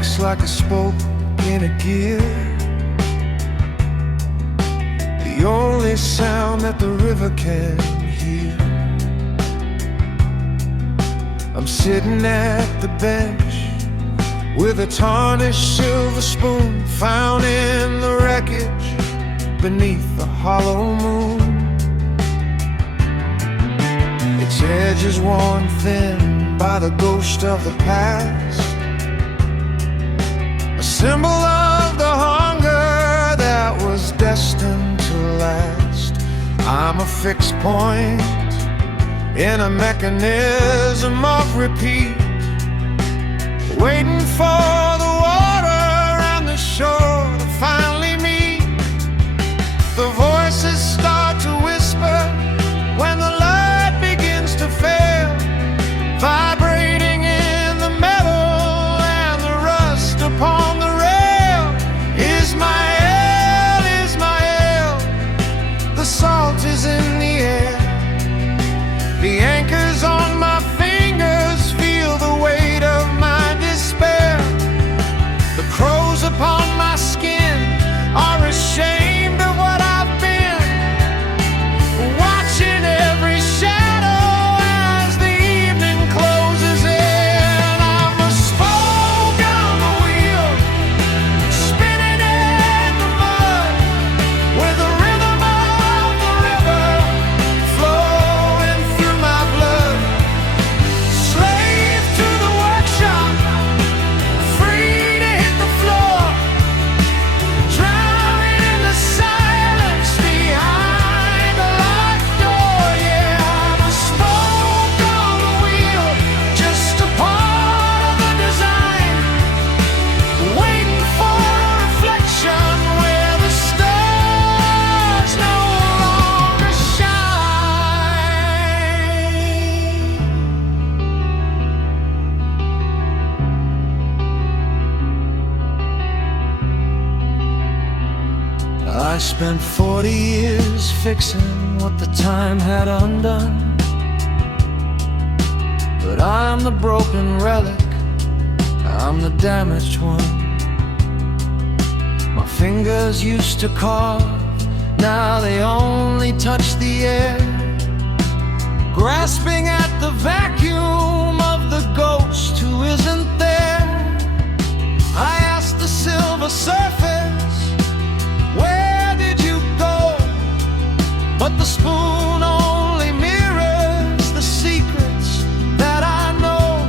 breaks like a spoke in a gear. The only sound that the river can hear. I'm sitting at the bench with a tarnished silver spoon found in the wreckage beneath the hollow moon. Its edges worn thin by the ghost of the past, a symbol of the hunger that was destined to last. I'm a fixed point in a mechanism of repeat, waiting for the water and the shore to finally meet. The voices start to whisper when the light begins to fail, vibrating in the metal and the rust upon the rail. Ismael, Ismael, the salt is in the air. The anchors on my fingers feel the weight of my despair. The crows upon my skin are ashamed of what I've been, watching every shadow as the evening closes in. I'm a spoke on the wheel, spinning in the mud, with the rhythm of the river flowing through my blood. Slave to the workshop, free to hit the floor, drowning in the silence behind the locked door. Yeah, I'm a spoke on the wheel, just a part of the design, waiting for a reflection where the stars no longer shine. I spent 40 years fixing what the time had undone, but I'm the broken relic, I'm the damaged one. My fingers used to carve, now they only touch the air, grasping at the vacuum of the ghost who isn't there. I asked the silver surface, where did you go? But the spoon only mirrors the secrets that I know.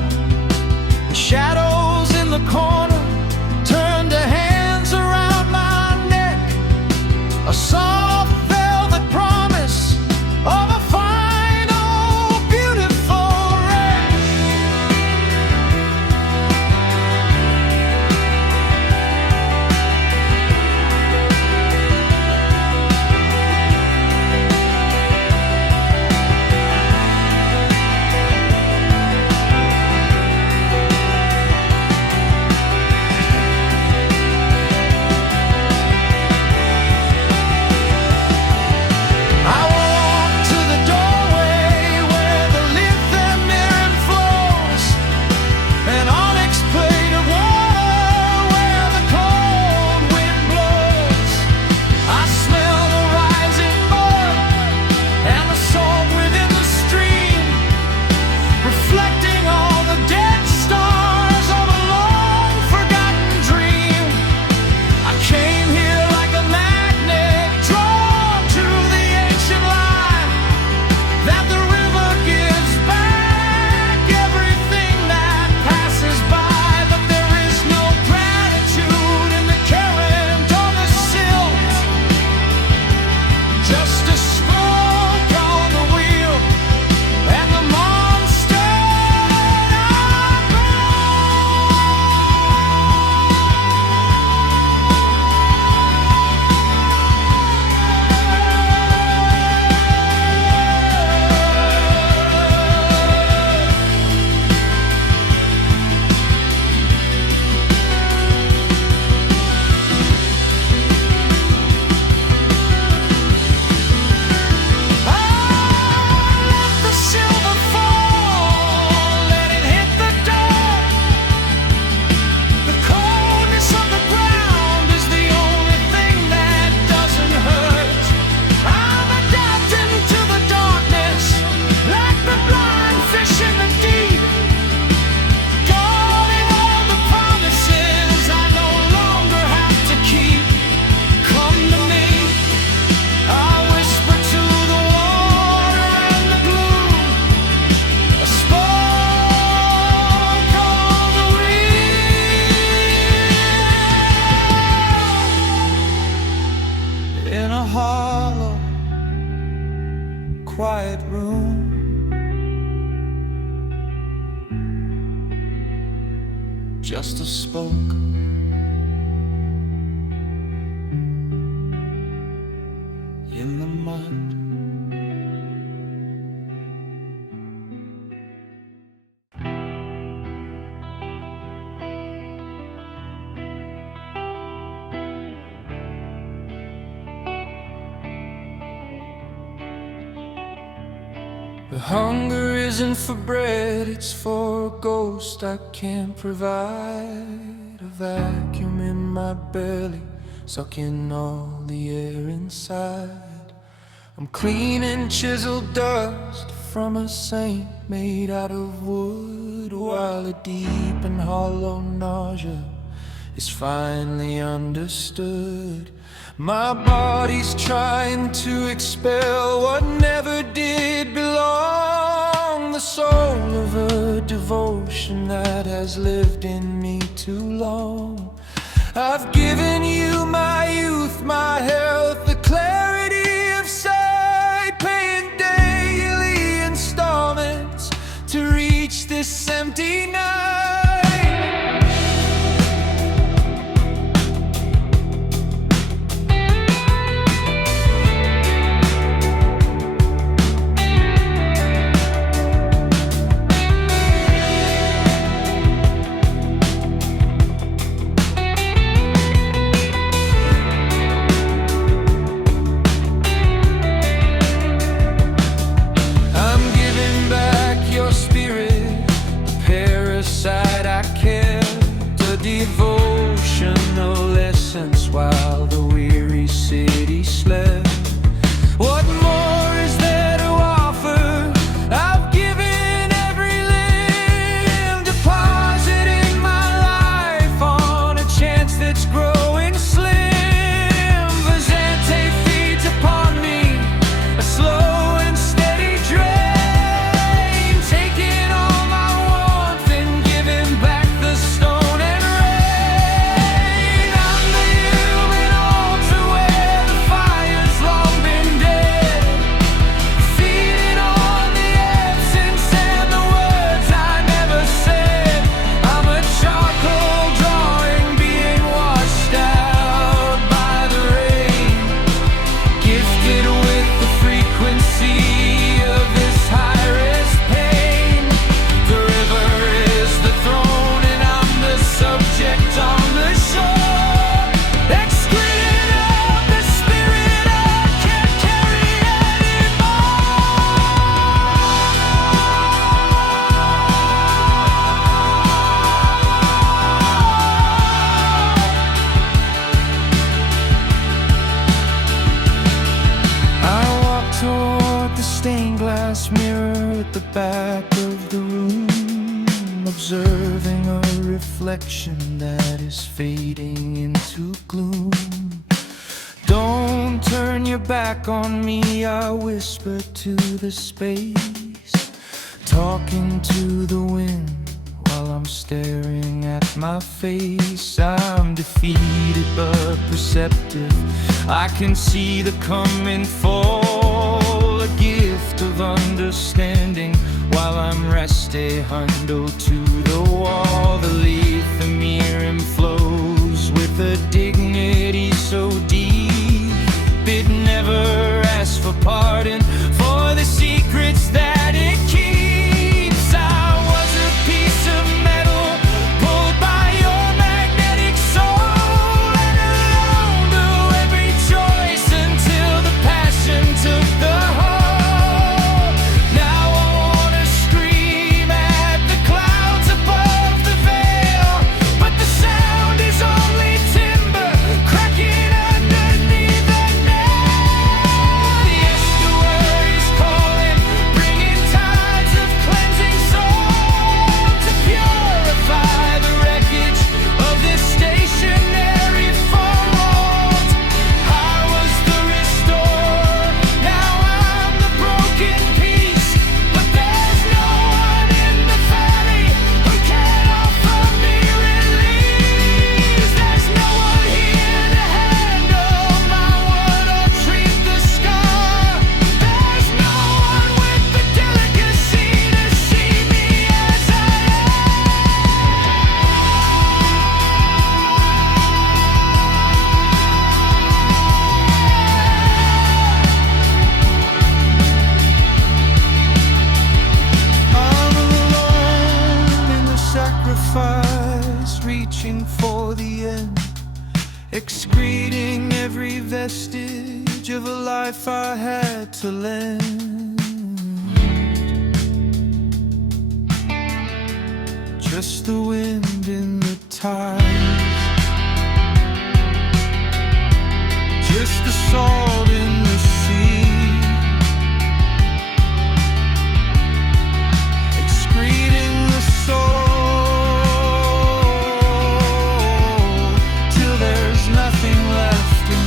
The shadows in the corner turn to hands around my neck, a soft velvet promise of a final beautiful wreck. quiet room. Just a spoke in the mud. The hunger isn't for bread, it's for a ghost I can't provide. A vacuum in my belly, sucking all the air inside. I'm cleaning chiseled dust from a saint made out of wood, while a deep and hollow nausea is finally understood. My body's trying to expel what never did belong, the soul of a devotion that has lived in me too long. I've given you my youth, my health, the clarity of sight, paying daily installments to reach this empty night. Devotional essence while the weary city slept. What more is there to offer? I've given every limb, depositing my life on a chance that's growing slim. Vazante feeds upon me, a slow and steady drain, taking all my warmth and giving back the stone. Mirror at the back of the room, observing a reflection that is fading into gloom. Don't turn your back on me, I whisper to the space, talking to the wind while I'm staring at my face. I'm defeated but perceptive, I can see the coming fall, a gift of understanding while I'm resting hundo to the wall. The lithium flows with a dignity so deep, it never asks for pardon for the secrets that it keeps. I was a piece of metal pulled by your magnetic soul, and alone to every choice until the passion took the whole. Now I wanna scream at the clouds above the veil, but the sound is only timber cracking under every vestige of a life I had to lend. Just the wind in the tides, just the salt in the sea, excreting the soul till there's nothing left in me.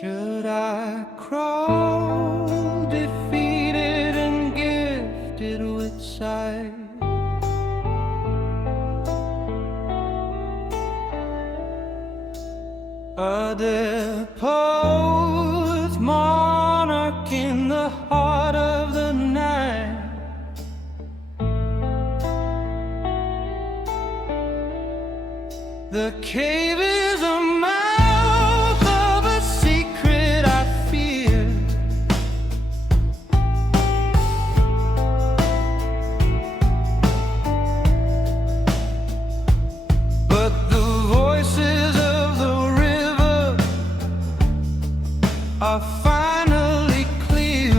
Should I crawl, defeated and gifted with sight? A deposed monarch in the heart of the night. The cave is a mouth of a secret I fear. But the voices of the river are finally clear.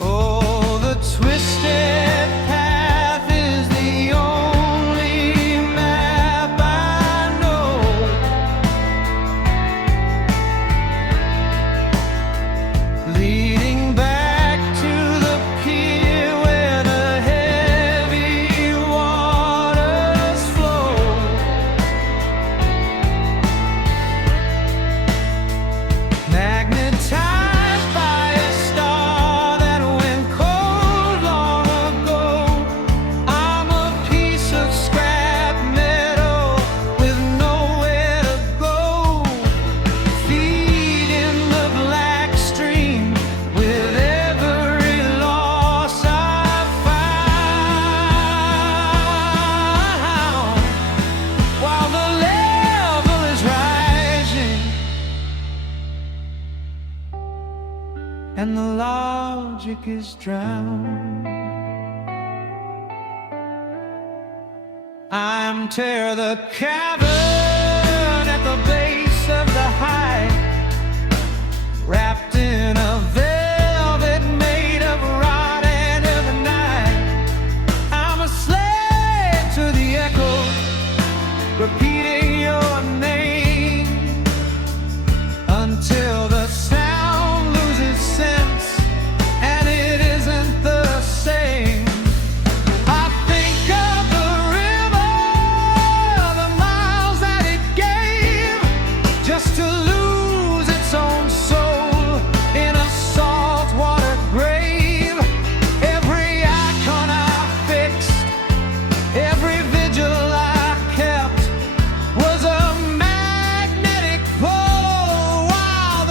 Oh, the twisted path is the only map I know. Leading back to the pier where the heavy waters flow. Magnetized by a star that went cold long ago. I'm a piece of scrap metal with nowhere to go. Feet in the black stream with every loss I found. While the level is rising and the logic is drowned, I'm tear the cavern at the base of the height, wrapped in a velvet made of rot and ebonite. I'm a slave to the echo, repeating your name until the sound loses sense and it isn't the same. I think of the river, the miles that it gave, just to lose its own soul in a saltwater grave. Every icon I fixed, every vigil I kept was a magnetic pull, while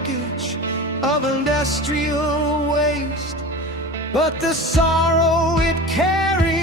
wreckage of industrial waste. But the sorrow it carries